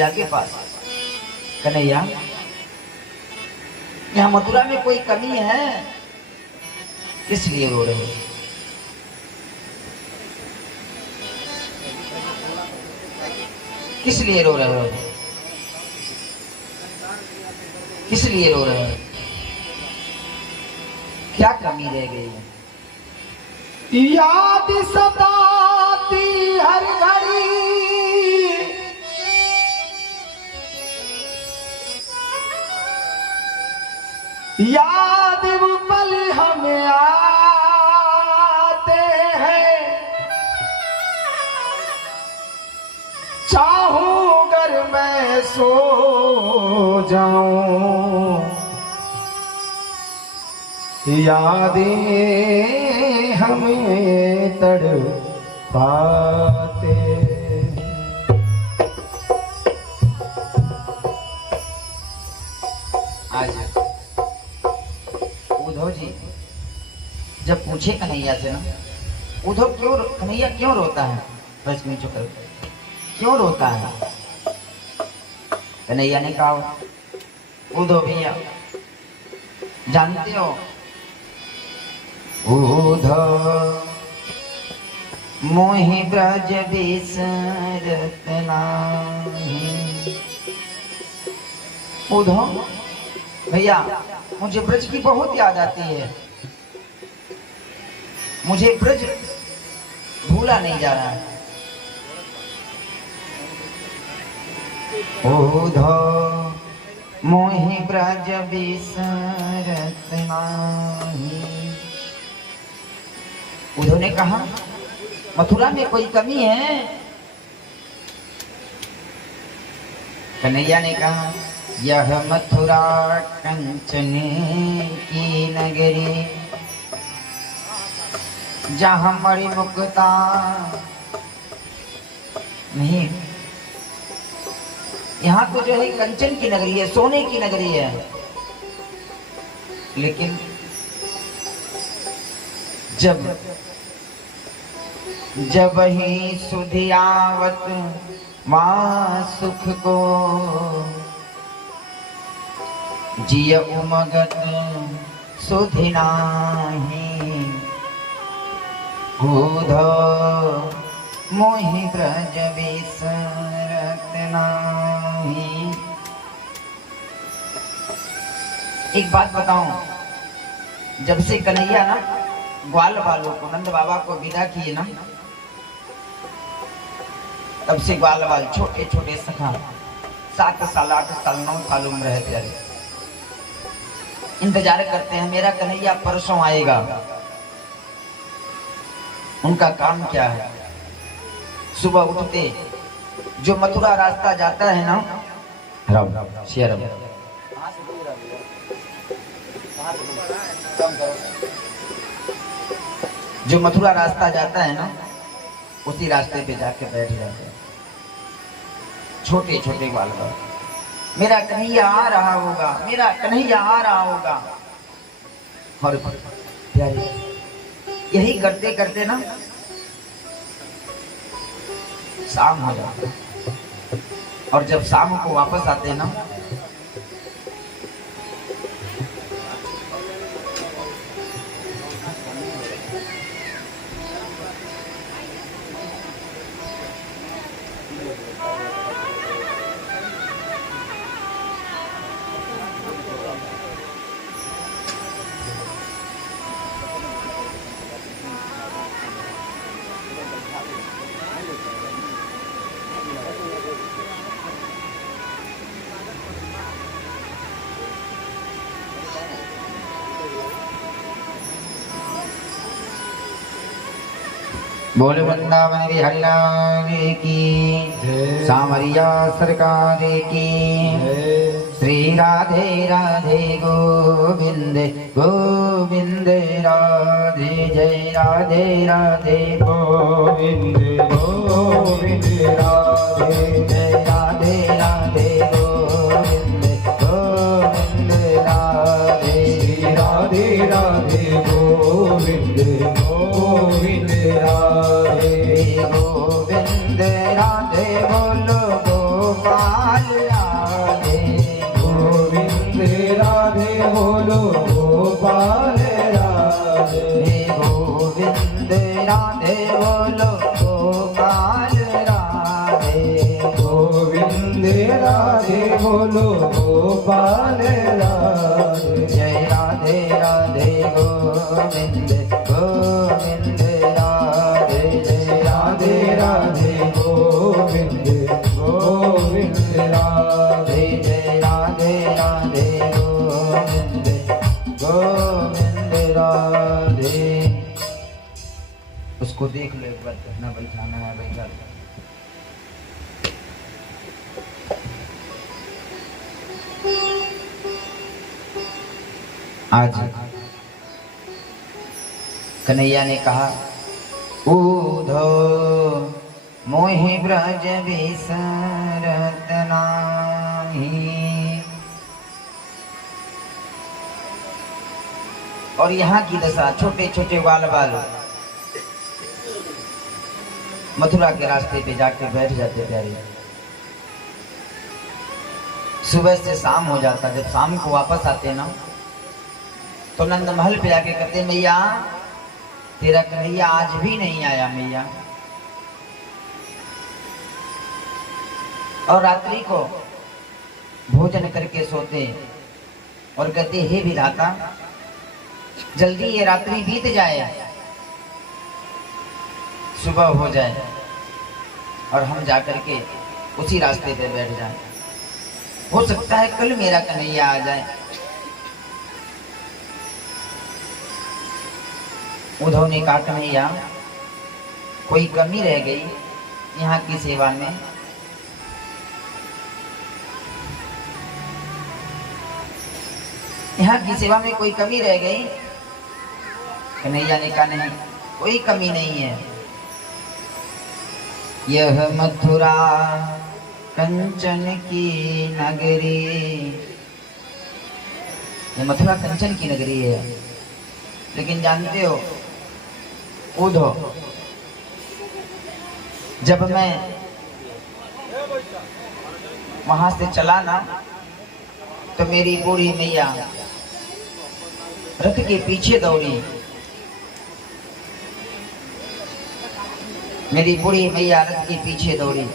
कन्हैया के पास। कन्हैया, यहाँ मथुरा में कोई कमी है? किस लिए रो रहे हो? किस लिए रो रहे हो? किस लिए रो रहे हो? क्या कमी रह गई है? याद सताती हर घड़ी, याद वो पल हमें आते हैं। चाहूं अगर मैं सो जाऊं, यादें हमें तड़पाते। आज उद्धव जी जब पूछे कन्हैया से ना, उद्धव क्यों, कन्हैया क्यों रोता है? बस में चुप, क्यों रोता है? कन्हैया ने कहा, उद्धव भैया जानते हो, उद्धव मोहि ब्रज बिसरत नाही। उद्धव भैया, मुझे ब्रज की बहुत याद आती है, मुझे ब्रज भूला नहीं जा रहा है। उद्धव मोहि ब्रज बिसरत नाही। उद्धव ने कहा, मथुरा में कोई कमी है? कन्हैया ने कहा, यह मथुरा कंचन की नगरी, जहां मणि मुक्ता नहीं। यहाँ तो जो है कंचन की नगरी है, सोने की नगरी है, लेकिन जब ही सुधियावत मां सुख को, जिय उमगत सुधि नाही। उद्धव मोहि ब्रज बिसरत नाही। एक बात बताऊं, जब से कन्हैया ना ग्वाल बालों को, नंद बाबा को विदा किए ना, तब से ग्वाल बाल छोटे छोटे सखा 7 साल 8 साल 9 साल उम्र है तेरे, इंतजार करते हैं मेरा कन्हैया परसों आएगा। उनका काम क्या है? सुबह उठते जो मथुरा रास्ता जाता है ना, जो मथुरा रास्ता जाता है ना, उसी रास्ते पे जाके बैठ जाते हैं छोटे छोटे बाल, मेरा कन्हैया आ रहा होगा, मेरा कन्हैया आ रहा होगा। और प्यारे, यही करते करते ना शाम हो जाता, और जब शाम को वापस आते ना, बोले वृंदावन बिहारी लाल की, सामरिया सरकार की, श्री राधे राधे गोविंद गोविंद राधे, जय राधे राधे गोविंद गोविंद राधे, जय राधे राधे गोविंद गोविंद राधे, श्री राधे राधे गोविंद गोविंद राधे, गोविंद राधे बोलो गोपाल। राधे गोविंद राधे बोलो गोपाल राधे गोविंद राधे बोलो गोपाल राधे गोविंद राधे बोलो गोपाल राधे जय राधे राधे गोविंद गोविंद राधे जय राधे राधे गोविंद गोविंद राधे जय राधे राधे गोविंद गोविंद राधे। उसको देख लो एक बार कितना बैठाना है बैठा लो। आज कन्हैया ने कहा ऊधो मोहि ब्रज बिसरत नाही। और यहाँ की दशा छोटे छोटे बाल बाल मथुरा के रास्ते पे जाके बैठ जाते प्यारे। सुबह से शाम हो जाता, जब शाम को वापस आते ना तो नंद महल पे आके कहते मैया तेरा कन्हैया आज भी नहीं आया मैया। और रात्रि को भोजन करके सोते और कहते हे विधाता जल्दी ये रात्रि बीत जाए, सुबह हो जाए और हम जाकर के उसी रास्ते पे बैठ जाएं। हो सकता है कल मेरा कन्हैया आ जाए। उद्धव ने कहा कन्हैया कोई कमी रह गई यहाँ की सेवा में? यहाँ की सेवा में कोई कमी रह गई? कन्हैया ने कहा नहीं कोई कमी नहीं है। यह मथुरा कंचन की नगरी, ये मथुरा कंचन की नगरी है। लेकिन जानते हो उद्धव, जब मैं वहां से चला ना तो मेरी बूढ़ी मैया रथ के पीछे दौड़ी। मेरी बूढ़ी मैया रथ के पीछे दौड़ी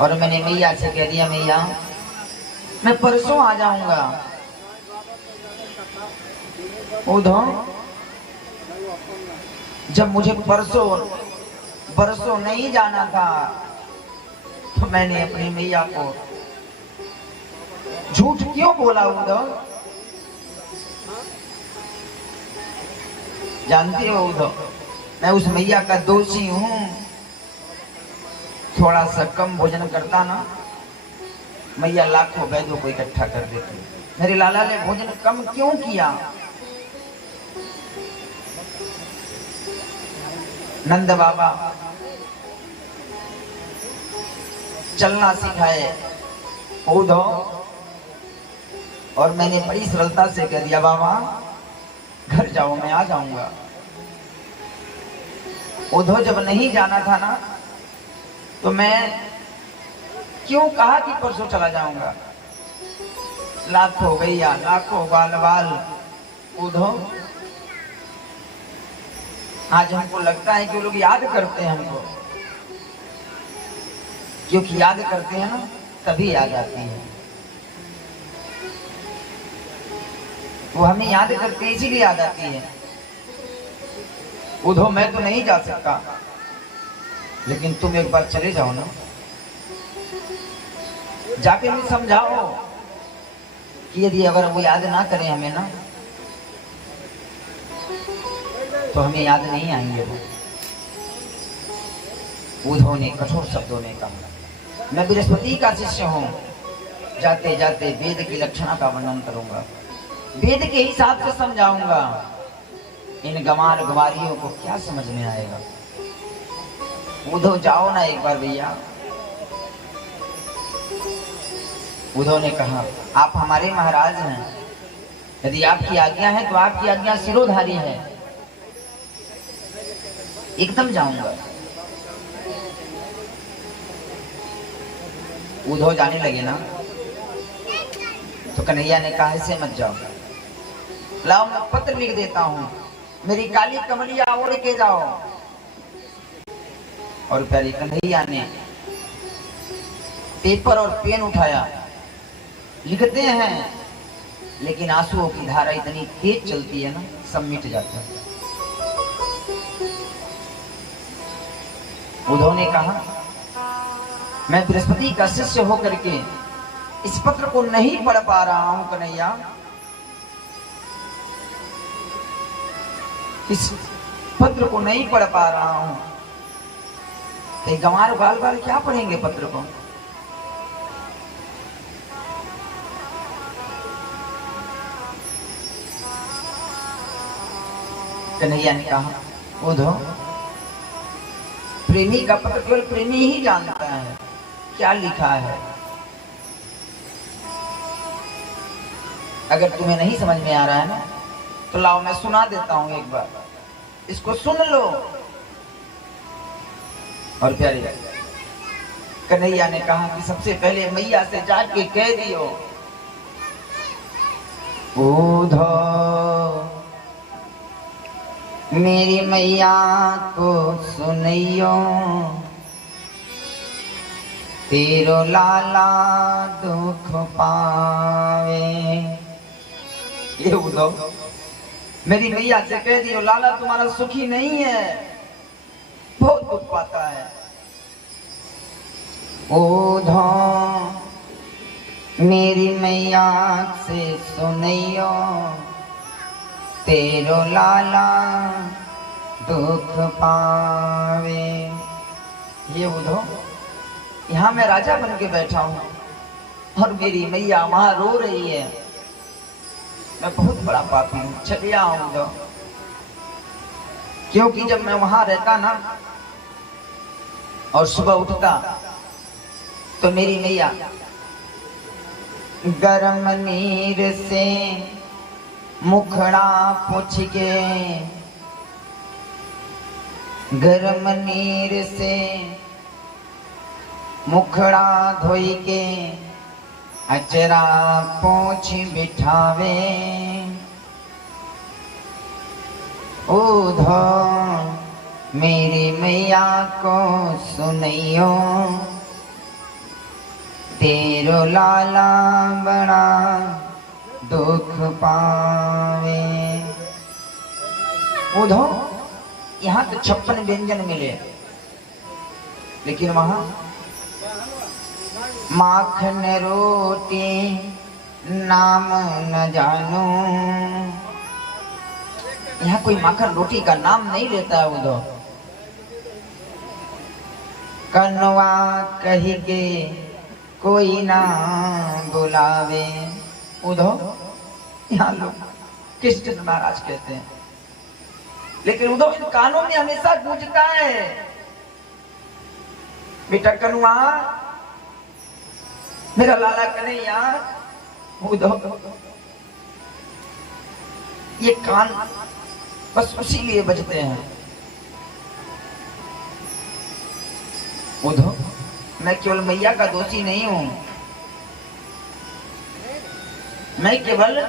और मैंने मैया से कह दिया मैया मैं परसों आ जाऊंगा। उद्धव जब मुझे परसों नहीं जाना था तो मैंने अपनी मैया को झूठ क्यों बोला? उद्धव जानते हो उद्धव मैं उस मैया का दोषी हूं। थोड़ा सा कम भोजन करता ना मैया लाखों वैद्यों को इकट्ठा कर देती। मेरे लाला ने भोजन कम क्यों किया? नंद बाबा चलना सिखाए उद्धव और मैंने बड़ी सरलता से कह दिया बाबा घर जाओ मैं आ जाऊंगा। उद्धव जब नहीं जाना था ना तो मैं क्यों कहा कि परसों चला जाऊंगा? लाखों गैया लाखों बाल बाल उद्धव। आज हमको लगता है कि वो लोग याद करते हैं हमको, क्योंकि याद करते हैं ना तभी याद आती है। वो हमें याद करते हैं इसीलिए याद आती है। उद्धव मैं तो नहीं जा सकता लेकिन तुम एक बार चले जाओ ना, जाके हमें समझाओ कि यदि अगर वो याद ना करें हमें ना तो हमें याद नहीं आएंगे वो। उद्धव ने कठोर शब्दों में कहा मैं बृहस्पति का शिष्य हूं, जाते जाते वेद की लक्षणा का वर्णन करूंगा, वेद के हिसाब से समझाऊंगा। इन गंवार गंवारियों को क्या समझ में आएगा? उद्धव जाओ ना एक बार भैया। उद्धव ने कहा आप हमारे महाराज हैं, यदि आपकी आज्ञा है तो आपकी आज्ञा सिरोधारी है, एकदम जाऊंगा। उधो जाने लगे ना, तो कन्हैया ने कहा ऐसे मत जाओ, लाओ मैं पत्र लिख देता हूँ, मेरी काली कमलिया ओढ़ के जाओ। और प्यारी कन्हैया ने पेपर और पेन उठाया, लिखते हैं, लेकिन आंसुओं की धारा इतनी तेज चलती है ना, सब मिट जाता है। उद्धव ने कहा मैं बृहस्पति का शिष्य होकर के इस पत्र को नहीं पढ़ पा रहा हूं कन्हैया, इस पत्र को नहीं पढ़ पा रहा हूं। तो गंवार बाल बाल क्या पढ़ेंगे पत्र को? कन्हैया ने कहा उद्धव, प्रेमी का पत्र केवल प्रेमी ही जानता है क्या लिखा है। अगर तुम्हें नहीं समझ में आ रहा है ना, तो लाओ मैं सुना देता हूं, एक बार इसको सुन लो। और प्यारे कन्हैया ने कहा कि सबसे पहले मैया से जाके कह दियो, उद्धव मेरी मैया को सुनियो, तेरो लाला दुख पावे। ये उद्धव मेरी मैया से कह दियो, लाला तुम्हारा सुखी नहीं है, बहुत दुख पाता है। उद्धव मेरी मैया से सुनियो, तेरो लाला दुख पावे। ये उद्धव, यहाँ मैं राजा बन के बैठा हूँ और मेरी मैया वहां रो रही है, मैं बहुत बड़ा पापी हूँ, चले आऊं उद्धव। क्योंकि जब मैं वहां रहता ना और सुबह उठता तो मेरी मैया गरम नीर से मुखड़ा पोंछ के, गरम नीर से मुखड़ा धोई के अचरा पोंछ बिठावे। उद्धव मेरी मैया को सुनियो, तेरो लाला बड़ा दुख पावे। उद्धव यहाँ तो 56 व्यंजन मिले, लेकिन वहां माखन रोटी नाम न जानू। यहाँ कोई माखन रोटी का नाम नहीं लेता है उद्धव। कनवा कही के कोई ना बुलावे। उद्धव यहाँ लोग कृष्ण महाराज कहते हैं, लेकिन उद्धव इन कानों में हमेशा गूंजता है, बेटा कनुआ मेरा लाला कन्हैया। उद्धव ये कान बस उसी लिए बजते हैं। उद्धव मैं केवल मैया का दोषी नहीं हूं, मैं केवल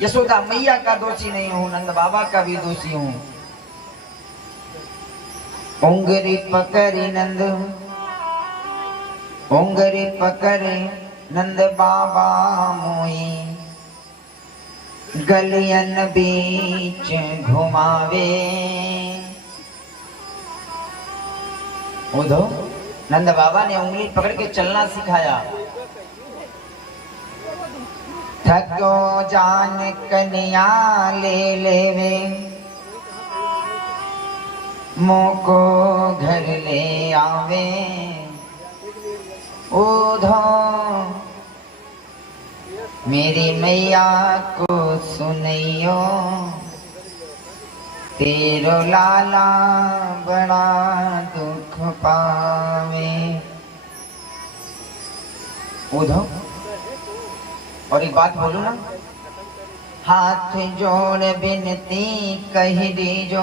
यशोदा मैया का दोषी नहीं हूं, नंद बाबा का भी दोषी हूं। उंगरी पकड़ी नंद, उंगरी पकड़े नंद बाबा मोई, गलियन बीच घुमावे। उद्धव नंद बाबा ने उंगली पकड़ के चलना सिखाया। थको जान कन्या ले लेवे, मोको घर ले आवे। उद्धव मेरी मैया को सुनियो, तेरो लाला बड़ा दुख पावे। उद्धव और एक बात बोलू ना, हाथ जोड़ बिनती कह दीजो,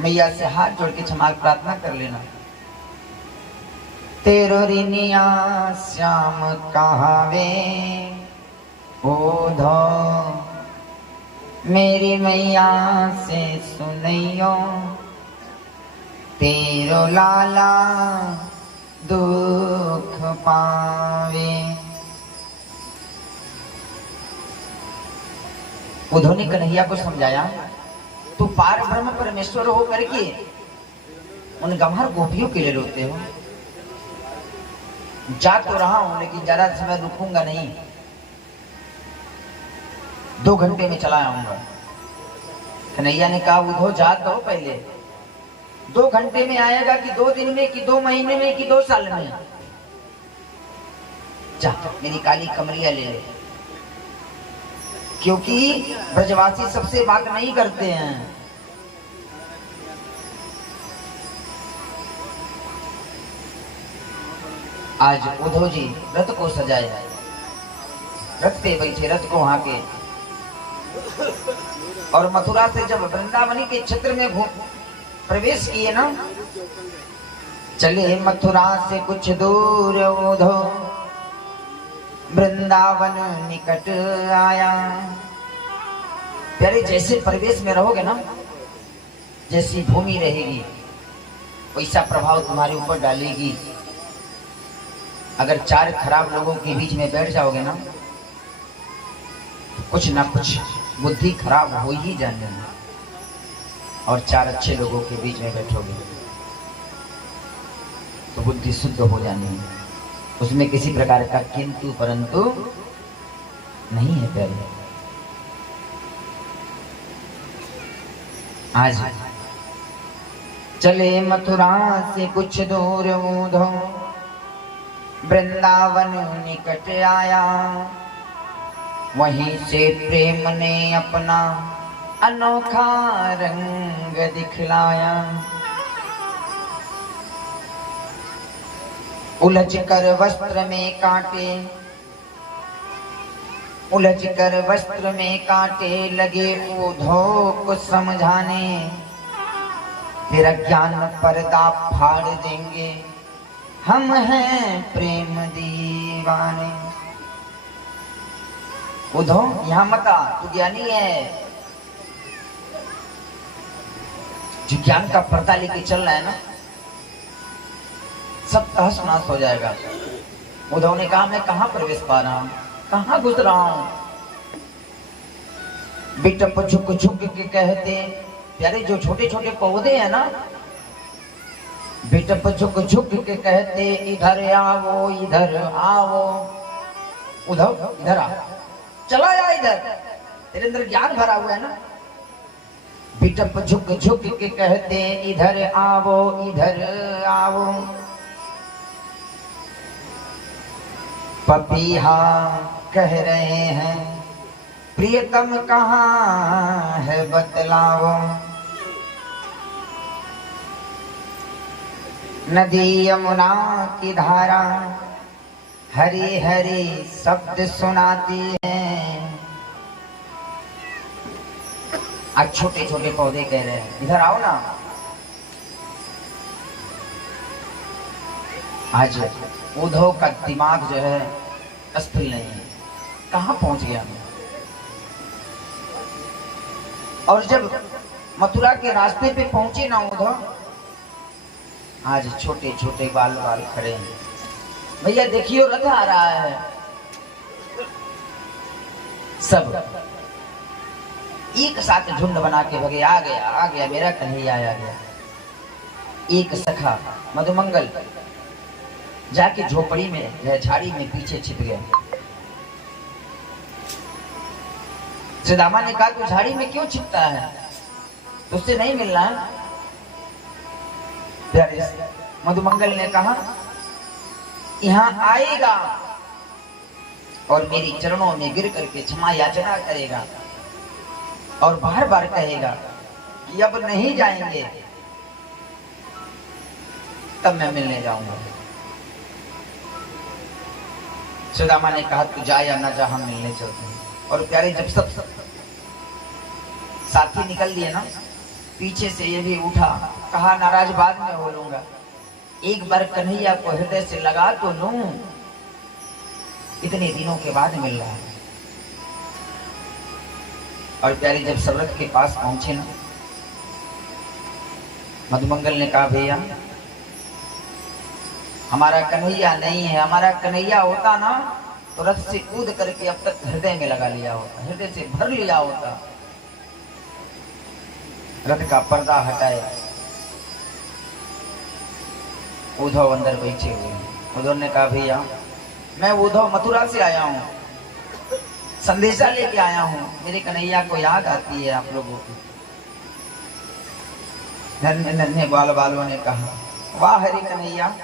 मैया से हाथ जोड़ के क्षमा प्रार्थना कर लेना। तेरो रिनिया श्याम कहावे ओधो, मेरी मैया से सुनइयो तेरो लाला दुख पावे। उद्धव ने कन्हैया को समझाया, तू पार ब्रह्म परमेश्वर हो करके उन गंवार गोपियों के लिए रोते हो। जा तो रहा हूं लेकिन ज्यादा समय रुकूंगा नहीं, 2 घंटे में चला आऊंगा। कन्हैया ने कहा उद्धव जा तो पहले, 2 घंटे में आएगा कि 2 दिन में कि 2 महीने में कि 2 साल में? जा मेरी काली कमरिया ले ले, क्योंकि ब्रजवासी सबसे बात नहीं करते हैं। आज उद्धव जी रथ को सजाए, रथ पे बैठे, रथ को हाके, और मथुरा से जब वृंदावनी के क्षेत्र में प्रवेश किए ना, चले मथुरा से कुछ दूर उद्धव, वृंदावन निकट आया। प्यारे जैसे प्रवेश में रहोगे ना, जैसी भूमि रहेगी वैसा प्रभाव तुम्हारे ऊपर डालेगी। अगर 4 खराब लोगों के बीच में बैठ जाओगे ना, तो कुछ ना कुछ बुद्धि खराब हो ही जाने, और 4 अच्छे लोगों के बीच में बैठोगे तो बुद्धि शुद्ध हो जानी है। उसमें किसी प्रकार का किंतु परंतु नहीं है। प्यारे आज चले मथुरा से कुछ दूर उद्धव, वृंदावन निकट आया। वहीं से प्रेम ने अपना अनोखा रंग दिखलाया। उलझ कर वस्त्र में कांटे, उलझ कर वस्त्र में कांटे लगे उद्धव को समझाने, तेरा ज्ञान पर्दा फाड़ देंगे, हम हैं प्रेम दीवाने। उद्धव यहां मत आ, तू ज्ञानी है। जो ज्ञान का पर्दा लेके चल रहा है ना, सब तहस नहस हो जाएगा। उद्धव ने कहा मैं कहां प्रवेश पा रहा हूं, कहां घुस रहा हूं? बिटप झुक झुक के कहते, प्यारे जो छोटे छोटे पौधे हैं ना, बिटप झुक झुक के कहते, इधर आओ इधर आओ। उद्धव इधर आ, चला जा इधर, तेरे अंदर ज्ञान भरा हुआ है ना। बिटप झुक झुक के कहते, इधर आओ इधर आओ। पपीहा कह रहे हैं, प्रियतम कहाँ है बतलाओ। नदी यमुना की धारा हरी हरी शब्द सुनाती है। आज छोटे छोटे पौधे कह रहे हैं इधर आओ ना। आज उद्धव का दिमाग जो है अस्थिर नहीं है, कहां पहुंच गया मैं। और जब मथुरा के रास्ते पे पहुंचे ना उद्धव, आज छोटे छोटे बाल बाल खड़े हैं। भैया देखियो रथ आ रहा है। सब एक साथ झुंड बना के भगे, आ गया मेरा कन्हैया आ गया। एक सखा मधुमंगल जाके झोपड़ी में झाड़ी में पीछे छिप गया। सुदामा ने कहा तू झाड़ी में क्यों छिपता है, तुझसे नहीं मिलना है? मधुमंगल ने कहा यहां आएगा और मेरी चरणों में गिर करके क्षमा याचना करेगा और बार बार कहेगा कि अब नहीं जाएंगे, तब मैं मिलने जाऊंगा। सुदामा ने कहा तू जा या ना जा, हम मिलने चलते हैं। और प्यारे जब सब साथी निकल दिए ना, पीछे से ये भी उठा, कहा नाराज बाद में हो लूंगा। एक बार कन्हैया को हृदय से लगा तो लूं, इतने दिनों के बाद मिल रहा है। और प्यारे जब सबरत के पास पहुंचे ना, मधुमंगल ने कहा भैया हमारा कन्हैया नहीं है, हमारा कन्हैया होता ना तो रथ से कूद करके अब तक हृदय में लगा लिया होता, हृदय से भर लिया होता। रथ का पर्दा हटाया, उद्धव अंदर बैठे हुए। उद्धव ने कहा भैया मैं उद्धव मथुरा से आया हूँ, संदेशा लेके आया हूँ, मेरे कन्हैया को याद आती है आप लोगों की। नन्हे नन्हे बाल बालों ने कहा वाह हरे कन्हैया,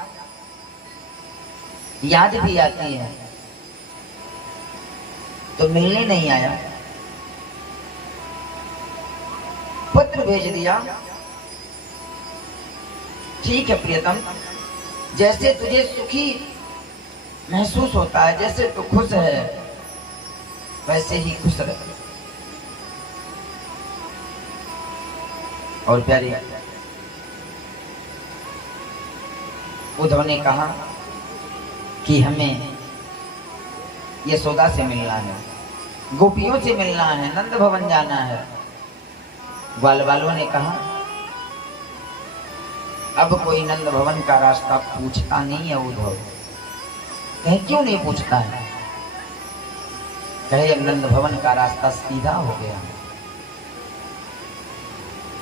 याद भी आती है तो मिलने नहीं आया, पत्र भेज दिया। ठीक है प्रियतम, जैसे तुझे सुखी महसूस होता है, जैसे तू खुश है वैसे ही खुश रह। और प्यारी उद्धव ने कहा कि हमें यशोदा से मिलना है, गोपियों से मिलना है, नंद भवन जाना है। ग्वाल वालों ने कहा अब कोई नंद भवन का रास्ता पूछता नहीं है उद्धव। कहे क्यों नहीं पूछता है? कहे नंद भवन का रास्ता सीधा हो गया।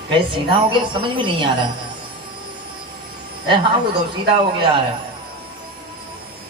कहे सीधा हो गया, समझ में नहीं आ रहा है। हाँ उद्धव सीधा हो गया है,